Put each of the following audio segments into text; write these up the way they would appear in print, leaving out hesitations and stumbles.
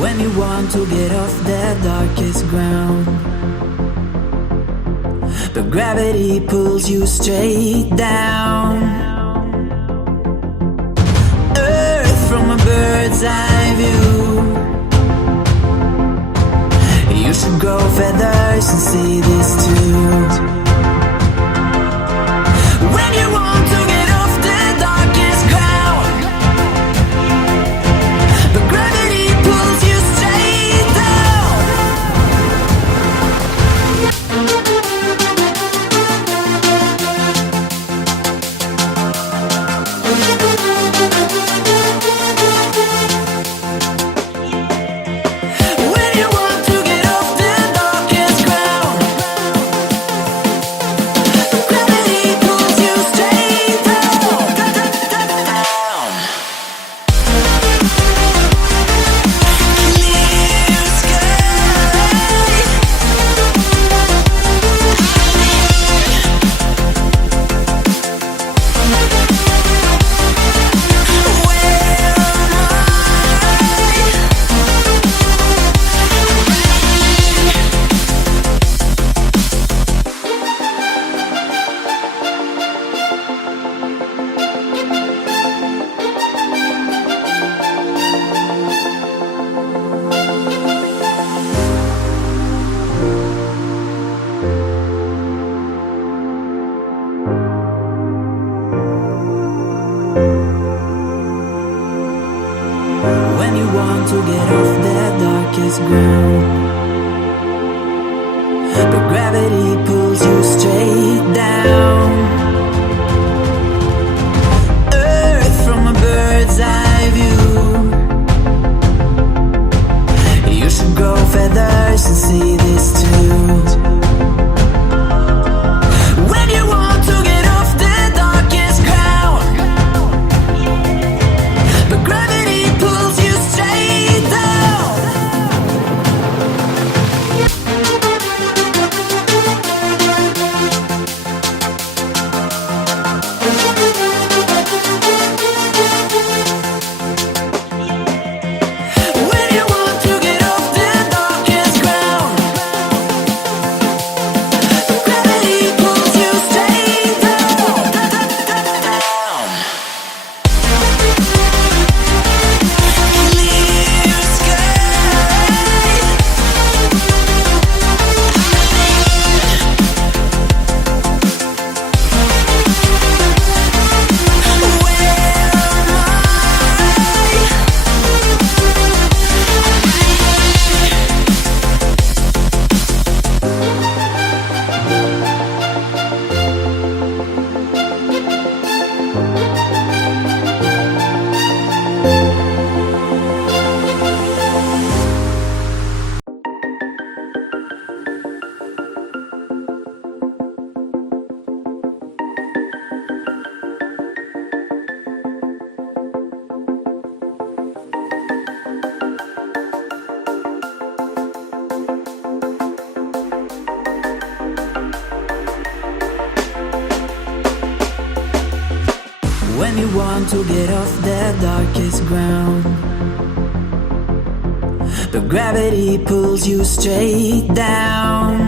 When you want to get off the darkest ground, but gravity pulls you straight down. Earth from a bird's eye view. You should grow feathers and see this too. When you want to get off the darkest ground, but gravity pulls you straight down. When you want to get off the darkest ground, but gravity pulls you straight down. Clear sky. When you want to get off the darkest ground, but gravity pulls you straight down. Earth from a bird's eye view. You should grow feathers and see this too. When you want to get off the darkest ground, but gravity pulls you straight down. When you want to get off the darkest ground, but gravity pulls you straight down. Clear sky. When you want to get off the darkest ground, but gravity pulls you straight down.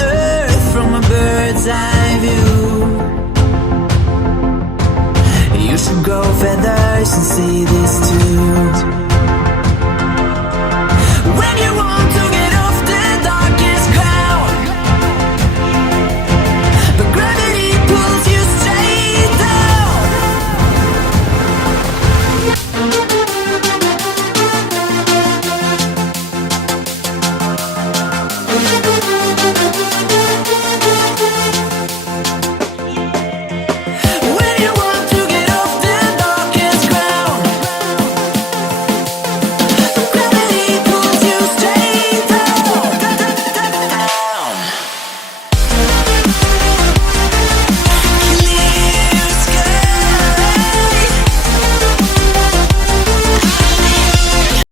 Earth from a bird's eye view. You should grow feathers and see this too.